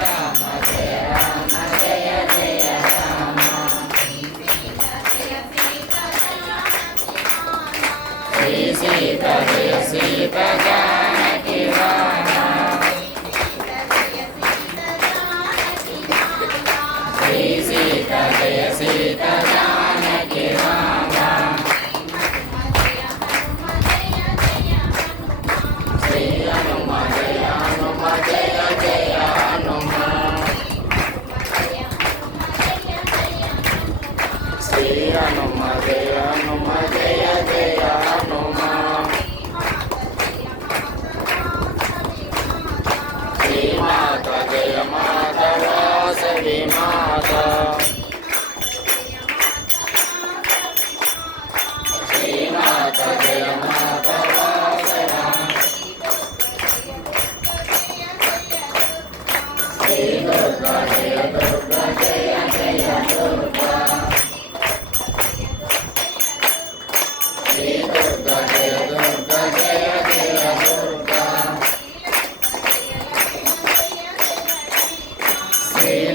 大门大的。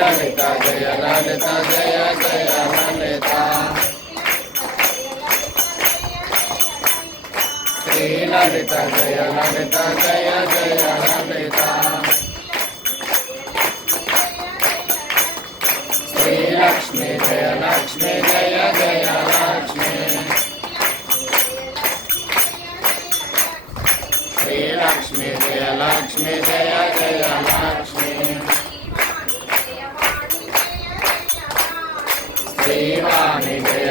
ललिता, जय ललिता, जय जय ललिता। श्री ललिता, जय ललिता, जय जय ललिता। श्री लक्ष्मी, जय लक्ष्मी, जय जय लक्ष्मी। श्री लक्ष्मी, जय लक्ष्मी, जय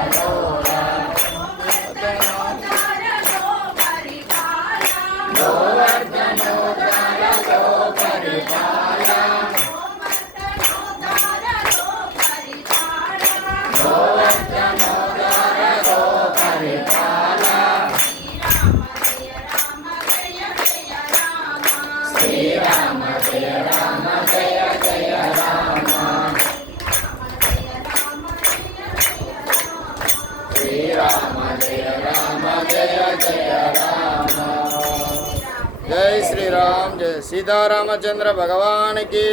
Hello. రామ్ జయ సీతారామచంద్ర భగవానికి.